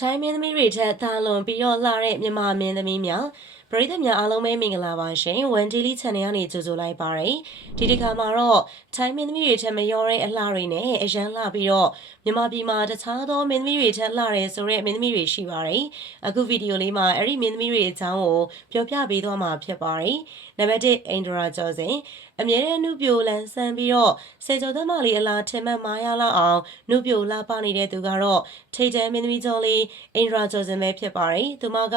ထိုင်းမင်းသမီးတွေထက်သာလွန်ပြီးတော့လှတဲ့မြန်မာမင်းသမီးများပရိသတ်များအားလုံးပဲမင်္ဂလာပါရှင်ဝန်တီလီ channel ကနေကြိုဆိုလိုက်ပါရယ်ဒီတစ်ခါမှာတော့ထိုင်းမင်းသမီးတွေထက်မလျော်တဲ့အလှတွေနဲ့အရန်လှပြီးတော့မြန်မာပြည်မှာတခြားသောမင်းသမီးတွေထက်လှတယ်ဆိုတဲ့မင်းသမီးတွေရှိပါတယ်အခုဗီဒီယိုလေးမှာအဲ့ဒီမင်းသမီးတွေအကြောင်းကိုပြောပြပေးသွားမှာဖြစ်ပါတယ်နံပါတ်1အိန္ဒရာကျော်စင်အမြဲတမ်းနှုတ်ပြိုလန်းဆန်းပြီးတော့စေကျော်သက်မလေးအလားထင်မှတ်မာရလောက်အောင်နှုတ်ပြိုလှပနေတဲ့သူကတော့ထိတ်တန်းမင်းသမီးကျော်လေးအိန္ဒရာကျော်စင်ပဲဖြစ်ပါတယ်သူမက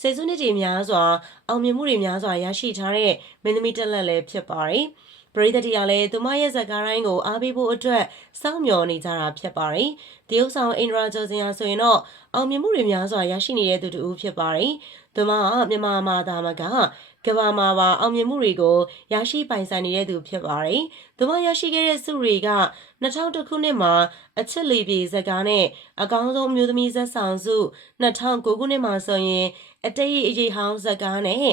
စေစုနှစ်တွေများစွာအောင်မြင်မှုတွေများစွာရရှိထားတဲ့မင်းသမီးတက်လက်လည်းဖြစ်ပါတယ်ပရိသတ်တွေကလည်းသူမရဲ့ဇာတ်ကားတိုင်းကိုအားပေးဖို့အတွက်စောင့်မျှော်နေကြတာဖြစ်ပါတယ်။တရုတ်ဆောင်အိန္ဒရာကျော်စင်ဟာဆိုရင်တော့အောင်မြင်မှုတွေများစွာရရှိနေတဲ့သူတူဖြစ်ပါတယ်။သူမကမြန်မာမှာသာမကကမ္ဘာမှာပါအောင်မြင်မှုတွေကိုရရှိပိုင်ဆိုင်နေတဲ့သူဖြစ်ပါတယ်။သူမရရှိခဲ့တဲ့ဆုတွေက2000ခုနှစ်မှာအချစ်လီပြေဇာတ်ကားနဲ့အကောင်းဆုံးအမျိုးသမီးဇာတ်ဆောင်ဆု2009ခုနှစ်မှာဆိုရင်အတေးအရေးဟောင်းဇာတ်ကားနဲ့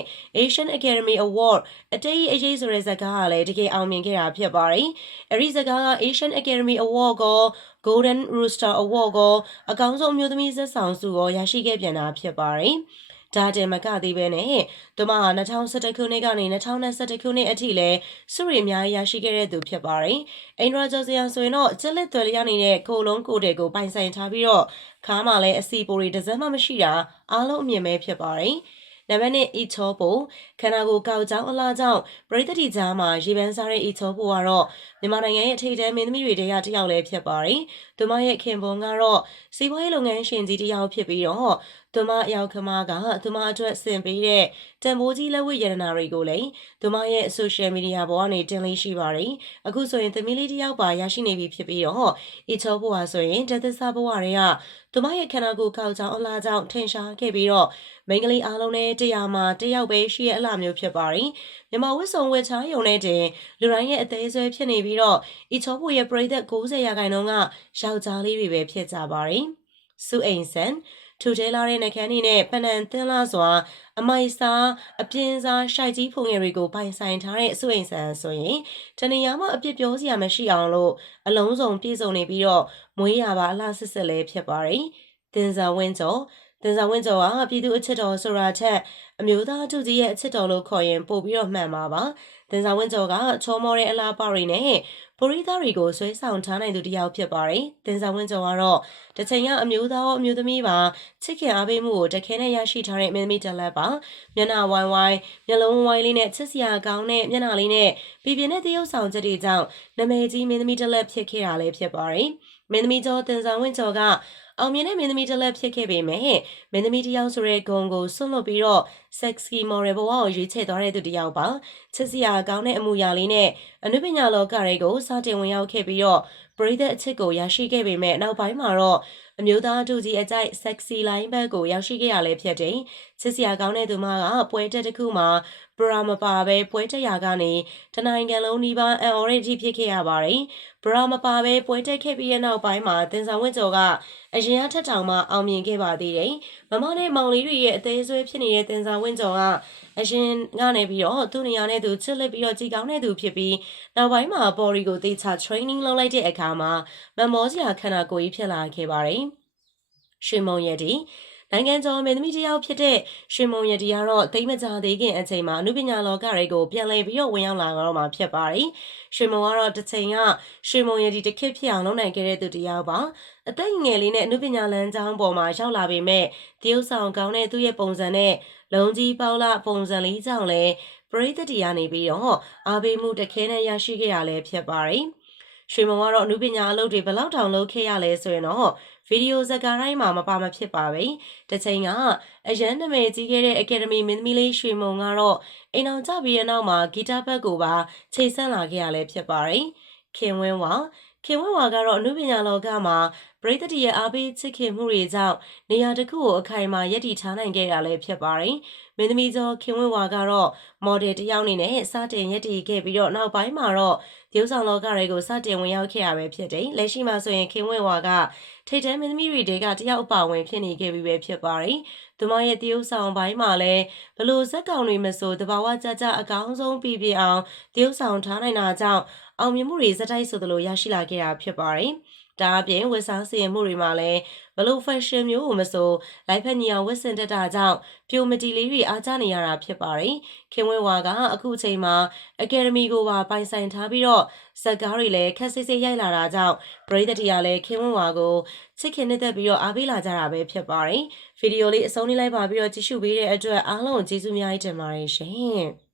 Asian Academy Award အတေးအရေးဆိုတဲ့ဇာတ်ကားကလည်းတကယ်အောင်မြင်ခဲ့တာဖြစ်ပါတယ်။အဲဒီဇာတ်ကားက Asian Academy Award ကို Golden Rooster Award ကိုအကောင်းဆုံးအမျိုးသမီးဇာတ်ဆောင်ဆုကိုရရှိခဲ့ပြန်တာဖြစ်ပါတယ်။ဒါတင်မကသေးပဲနဲ့သူမဟာ2011ခုနှစ်ကနေ2021ခုနှစ်အထိလည်းစုရီအများကြီးရရှိခဲ့တဲ့သူဖြစ်ပါတယ်။အိန္ဒရာကျော်စရာဆိုရင်တော့ကျက်လက်သွယ်လျက်နေတဲ့ကိုလုံးကိုတဲ့ကိုပိုင်ဆိုင်ထားပြီးတော့ခါမှလည်းအစီပိုတွေတစ်စက်မှမရှိတာအားလုံးအမြင်ပဲဖြစ်ပါတယ်။နံပါတ်1အီချောပိုခန္ဓာကိုယ်ကောက်ကြောင်းအလားကြောင့်ပရိသတ်တီကြားမှာရေပန်းစားတဲ့အီချောပိုကတော့မြန်မာနိုင်ငံရဲ့ထိပ်တန်းမင်းသမီးတွေတယောက်လည်းဖြစ်ပါတယ်။သူမရဲ့ခင်ပွန်းကတော့စီးပွားရေးလုပ်ငန်းရှင်ကြီးတစ်ယောက်ဖြစ်ပြီးတော့သူမရောက်ခမကသူမအတွက်ဆင်ပေးတဲ့တန်ဖိုးကြီးလက်ဝတ်ရတနာတွေကိုလည်းသူမရဲ့ social media ပေါ်ကနေတင်လေးရှိပါတယ်။အခုဆိုရင်သမီးလေးတစ်ယောက်ပါရရှိနေပြီဖြစ်ပြီးတော့အီချောပိုဟာဆိုရင်တသက်စားဘဝတွေကသူမရဲ့ခန္ဓာကိုယ်ကောက်ကြောင်းအလားကြောင့်ထင်ရှားခဲ့ပြီးတော့မိန်းကလေးအားလုံးနဲ့တရားမှာတယောက်ပဲရှိရဲ့အလားမျိုးဖြစ်ပါတယ်။မြန်မာဝတ်စုံဝတ်ချရုံနဲ့တင်လူတိုင်းရဲ့အသေးဆွဲဖြစ်နေပြီးတော့အီချောပိုရဲ့ပရိသတ်90%ကယောက်ျားလေးတွေပဲဖြစ်ကြပါတယ်။စုအိမ်ဆန်ထူထဲလာတဲ့နှကန်းတွေနဲ့ပနံသင်းလာစွာအမိုက်စားအပြင်းစားရှိုက်ကြီးဖုန်ငယ်တွေကိုပိုင်ဆိုင်ထားတဲ့အစွအိမ်ဆန်ဆိုရင်တနေရာမှာအပြစ်ပြောစရာမရှိအောင်လို့အလုံးစုံပြည့်စုံနေပြီးတော့မွေးရပါအလှစစ်စစ်လေးဖြစ်ပါတယ်။တင်စာဝင်းကျော်တင်စာဝင်းကျော်ကပြည်သူအချစ်တော်ဆိုတာထက်အမျိုးသားထုကြီးရဲ့အချစ်တော်လို့ခေါ်ရင်ပို့ပြီးတော့မှန်ပါပါ။တင်စာဝင်းကျော်ကချောမောတဲ့အလားပါတွေနဲ့ပိုရီသားတွေကိုဆွဲဆောင်ထားနိုင်သူတစ်ယောက်ဖြစ်ပါတယ်။တင်စာဝင်းကျော်ကတော့တစ်ချိန်ကအမျိုးသားရောအမျိုးသမီးပါချစ်ခင်အားပေးမှုကိုတခဲနဲ့ရရှိထားတဲ့မင်းသမီးတစ်လက်ပါ။မျက်နှာဝိုင်းဝိုင်းမျက်လုံးဝိုင်းလေးနဲ့ချစ်စရာကောင်းတဲ့မျက်နှာလေးနဲ့ပြည်ပြင်းတဲ့သရုပ်ဆောင်ချက်တွေကြောင့်နာမည်ကြီးမင်းသမီးတစ်လက်ဖြစ်ခဲ့တာလည်းဖြစ်ပါတယ်။မင်းသမီးကျော်တင်စာဝင်းကျော်ကအောင်မြင်တဲ့မင်းသမီးတစ်လက်ဖြစ်ခဲ့ပေမဲ့မင်းသမီးတစ်ယောက်ဆိုတဲ့ဂုဏ်ကိုဆွတ်လွတ်ပြီးတော့ sexy model ဘဝကိုရွေးချယ်သွားတဲ့သူတစ်ယောက်ပါချစ်စရာကောင်းတဲ့အမူအရာလေးနဲ့အနုပညာလောကတွေကိုစတင်ဝင်ရောက်ခဲ့ပြီးတော့ပရိသတ်အချစ်ကိုရရှိခဲ့ပေမဲ့နောက်ပိုင်းမှာတော့အမျိုးသားတူကြီးအကြိုက် sexy line ဘက်ကိုရောက်ရှိခဲ့ရလဲဖြစ်တယ်ချစ်စရာကောင်းတဲ့သူမကပွဲတက်တစ်ခုမှာပရာမပါပဲပွဲတက်ရာကနေတနိုင်ငံလုံးနီးပါးအန်အော်ရတီဖြစ်ခဲ့ရပါတယ်ပရာမပါပဲပွဲတက်ခဲ့ပြီးတဲ့နောက်ပိုင်းမှာတင်ဆောင်ဝင်းကျော်ကအရင်အထက်တောင်မှအောင်မြင်ခဲ့ပါသေးတယ်မမနဲ့မောင်လေးတွေရဲ့အသေးဆွဲဖြစ်နေတဲ့တင်ဆောင်ဝင်းကျော်ကအရင်ကနေပြီးတော့သူ့နေရာနဲ့သူချစ်လက်ပြီးတော့ကြည်ကောင်းတဲ့သူဖြစ်ပြီးနောက်ပိုင်းမှာပေါ်ရီကိုတေချာ training လုပ်လိုက်တဲ့အခါမှာမမောစရာခန္ဓာကိုယ်ကြီးဖြစ်လာခဲ့ပါတယ်ရွှေမုံရည်တီနိုင်ငံကျော်မင်းသမီးတယောက်ဖြစ်တဲ့ရွှေမုံရည်တီကတော့တိတ်မကြသေးခင်အချိန်မှာအနုပညာလောကတွေကိုပြန်လည်ပြီးတော့ဝင်ရောက်လာတော့မှာဖြစ်ပါတယ်ရွှေမုံကတော့တစ်ချိန်ကရွှေမုံရည်တီတစ်ခေတ်ဖြစ်အောင်လုပ်နိုင်ခဲ့တဲ့သူတယောက်ပါအသက်ငယ်လေးနဲ့အနုပညာလမ်းကြောင်းပေါ်မှာရောက်လာပေမဲ့တရုတ်ဆောင်ကောင်းတဲ့သူ့ရဲ့ပုံစံနဲ့လုံကြီးပေါလာပုံစံလေးကြောင့်လည်းပရိသတ်တရားနေပြီးတော့အားပေးမှုတခဲနဲ့ရရှိခဲ့ရလဲဖြစ်ပါတယ်ရွှေမုံကတော့အနုပညာအလုပ်တွေဘယ်လောက်တောင်လုပ်ခဲ့ရလဲဆိုရင်တော့ဗီဒီယိုဇာတ်ကားတိုင်းမှာမပါမဖြစ်ပါပဲ။တစ်ချိန်ကအရန်နာမည်ကြီးခဲ့တဲ့အကယ်ဒမီမင်းသမီးလေးရွှေမုံကတော့အိမ်အောင်ကြပြီးတဲ့နောက်မှာဂီတဘက်ကိုပါချိန်ဆလာခဲ့ရလဲဖြစ်ပါတယ်။ခင်ဝင်းဝါကတော့အနုပညာလောကမှာပရိသတ်ရဲ့အားပေးချစ်ခင်မှုတွေကြောင့်နေရာတစ်ခုကိုအခိုင်အမာရည်တည်ထားနိုင်ခဲ့တာလည်းဖြစ်ပါတယ်။မင်းသမီးကျော်ခင်ဝင်းဝါကတော့မော်ဒယ်တစ်ယောက်အနေနဲ့စတင်ရည်တည်ခဲ့ပြီးတော့နောက်ပိုင်းမှာတော့ဒီဥဆောင်လောကတွေကိုစတင်ဝင်ရောက်ခဲ့ရပဲဖြစ်တယ်။လက်ရှိမှာဆိုရင်ခင်ဝင်းဝါကထိတ်တန်းမင်းသမီးတွေကတယောက်အပါဝင်ဖြစ်နေခဲ့ပြီးပဲဖြစ်ပါတယ်။သူမရဲ့တရုပ်ဆောင်ပိုင်းမှာလည်းဘလို့ဇက်ကောင်တွေမဆိုတဘာဝကြကြအကောင်းဆုံးပြအောင်တရုပ်ဆောင်ထားနိုင်တာကြောင့်အောင်မြင်မှုတွေစတိုက်ဆိုသလိုရရှိလာခဲ့တာဖြစ်ပါတယ် ဒါအပြင်ဝတ်စားစီရင်မှုတွေမှာလည်းဘလို့ fashion မျိုးကိုမဆိုလိုက်ဖက်ညီအောင်ဝတ်ဆင်တတ်တာကြောင့်ပြိုမတီလေးတွေအားကျနေရတာဖြစ်ပါတယ်။ခင်ဝဲဝါကအခုချိန်မှာအကယ်ဒမီကိုပါပိုင်ဆိုင်ထားပြီးတော့ဇက်ကားတွေလည်းခက်စစ်စစ်ရိုက်လာတာကြောင့်ပရိသတ်တွေကလည်းခင်ဝဲဝါကိုချစ်ခင်နှစ်ပြီးတော့အားပေးလာကြတာပဲဖြစ်ပါတယ်။ဗီဒီယိုလေးအဆုံးလေးလိုက်ပါပြီးတော့ကြည့်ရှုပေးတဲ့အတွက်အားလုံးကိုကျေးဇူးအများကြီးတင်ပါတယ်ရှင်။